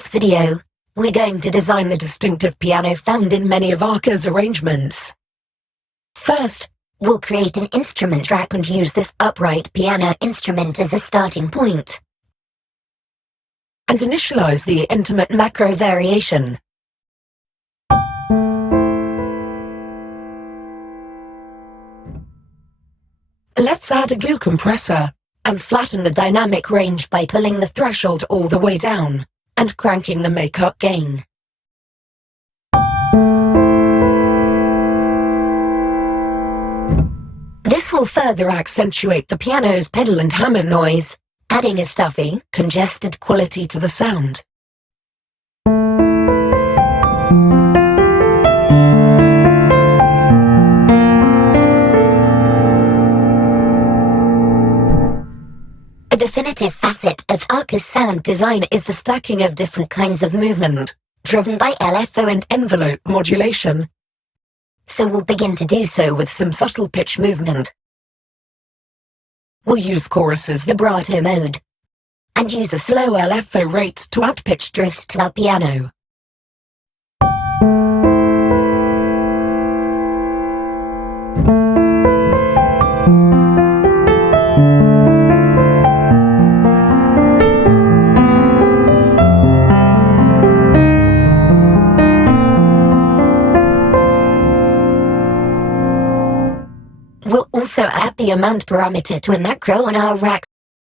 this video, we're going to design the distinctive piano found in many of Arca's arrangements. First, we'll create an instrument track and use this upright piano instrument as a starting point. And initialize the intimate macro variation. Let's add a glue compressor and flatten the dynamic range by pulling the threshold all the way down and cranking the makeup gain. This will further accentuate the piano's pedal and hammer noise, adding a stuffy, congested quality to the sound. A definitive facet of Arca's sound design is the stacking of different kinds of movement, driven by LFO and envelope modulation. So we'll begin to do so with some subtle pitch movement. We'll use chorus's vibrato mode, and use a slow LFO rate to add pitch drift to our piano. We'll also add the amount parameter to a macro on our rack,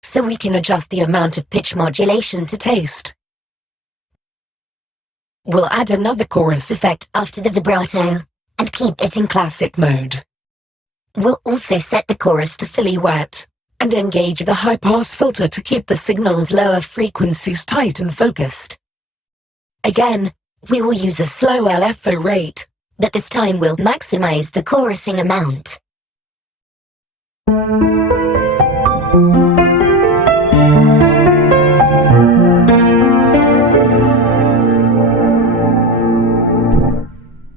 so we can adjust the amount of pitch modulation to taste. We'll add another chorus effect after the vibrato, and keep it in classic mode. We'll also set the chorus to fully wet, and engage the high-pass filter to keep the signal's lower frequencies tight and focused. Again, we will use a slow LFO rate, but this time we'll maximize the chorusing amount.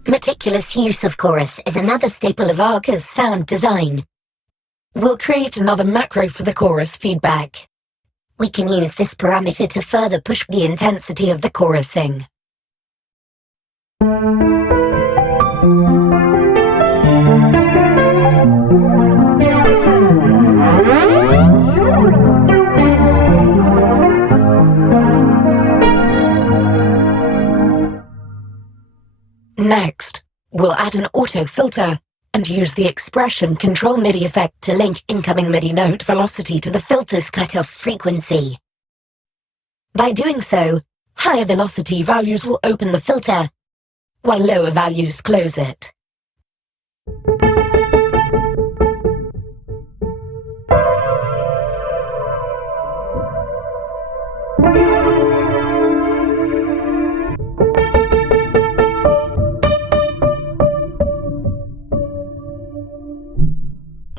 Meticulous use of chorus is another staple of Arca's sound design. We'll create another macro for the chorus feedback. We can use this parameter to further push the intensity of the chorusing. Next, we'll add an auto filter and use the expression control MIDI effect to link incoming MIDI note velocity to the filter's cutoff frequency. By doing so, higher velocity values will open the filter, while lower values close it.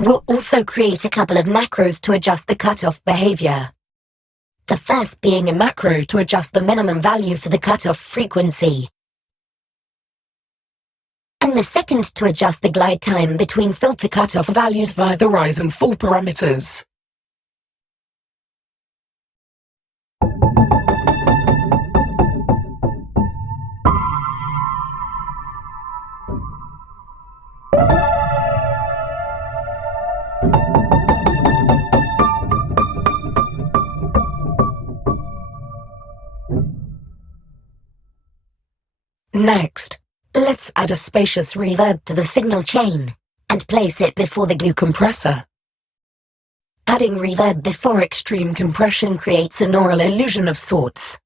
We'll also create a couple of macros to adjust the cutoff behavior. The first being a macro to adjust the minimum value for the cutoff frequency. And the second to adjust the glide time between filter cutoff values via the rise and fall parameters. Next, let's add a spacious reverb to the signal chain, and place it before the glue compressor. Adding reverb before extreme compression creates a neural illusion of sorts.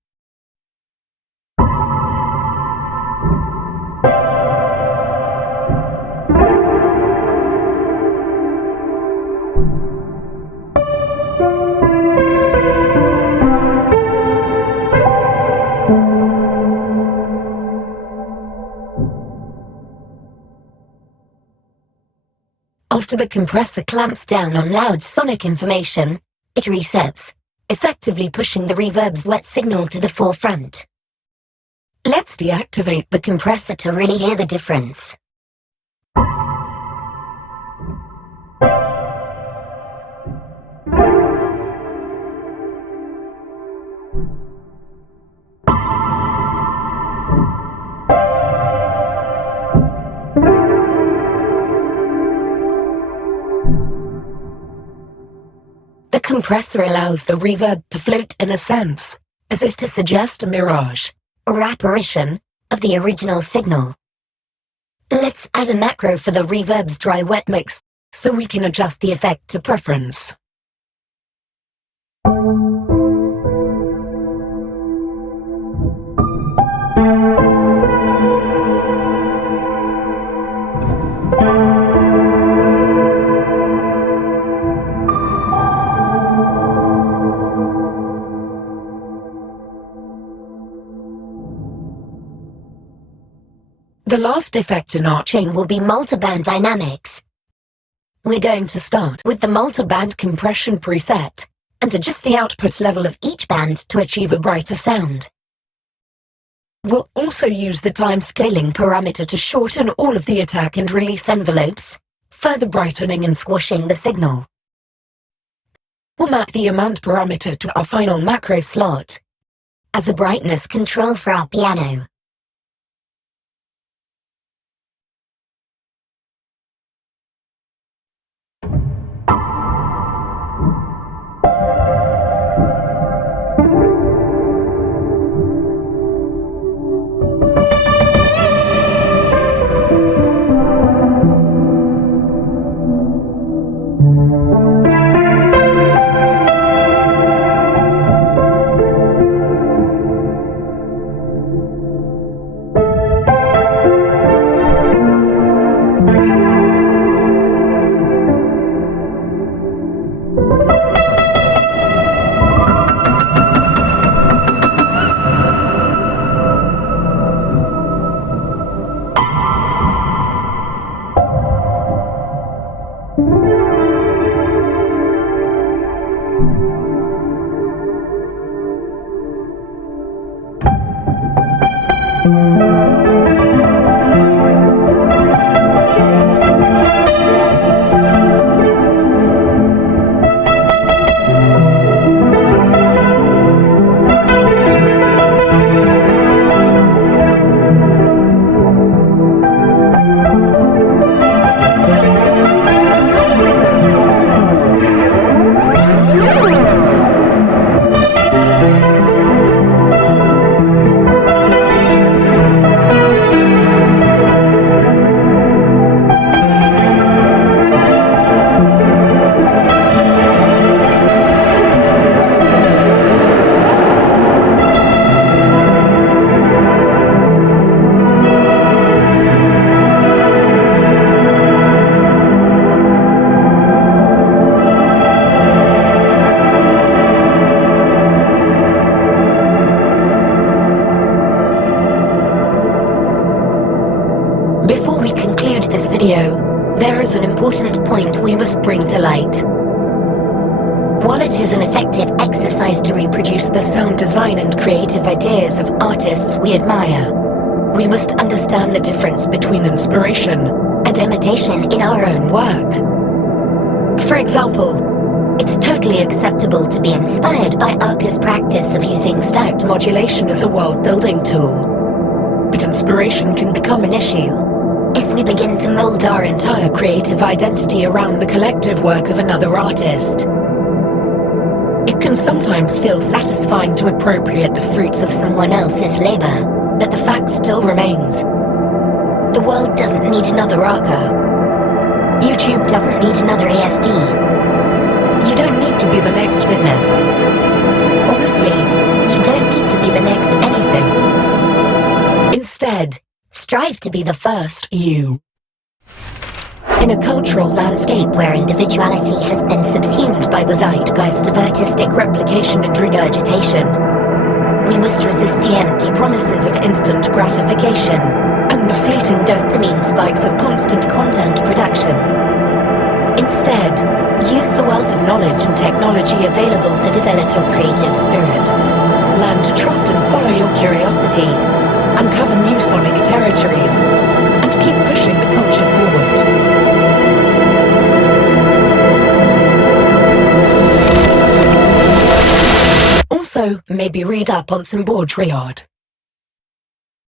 After the compressor clamps down on loud sonic information, it resets, effectively pushing the reverb's wet signal to the forefront. Let's deactivate the compressor to really hear the difference. The compressor allows the reverb to float in a sense, as if to suggest a mirage, or apparition, of the original signal. Let's add a macro for the reverb's dry-wet mix, so we can adjust the effect to preference. The last effect in our chain will be multiband dynamics. We're going to start with the multiband compression preset and adjust the output level of each band to achieve a brighter sound. We'll also use the time scaling parameter to shorten all of the attack and release envelopes, further brightening and squashing the signal. We'll map the amount parameter to our final macro slot as a brightness control for our piano. Before we conclude this video, there is an important point we must bring to light. While it is an effective exercise to reproduce the sound design and creative ideas of artists we admire, we must understand the difference between inspiration and imitation in our own work. For example, it's totally acceptable to be inspired by Arca's practice of using stacked modulation as a world-building tool. But inspiration can become an issue if we begin to mold our entire creative identity around the collective work of another artist. It can sometimes feel satisfying to appropriate the fruits of someone else's labor, but the fact still remains. The world doesn't need another Arca. YouTube doesn't need another ASD. You don't need to be the next fitness. Honestly, you don't need to be the next anything. Instead, strive to be the first you. In a cultural landscape where individuality has been subsumed by the zeitgeist of artistic replication and regurgitation, we must resist the empty promises of instant gratification and the fleeting dopamine spikes of constant content production. Instead, use the wealth of knowledge and technology available to develop your creative spirit. Learn to trust and follow your curiosity. Uncover new sonic territories, and keep pushing the culture forward. Also, maybe read up on some Baudrillard.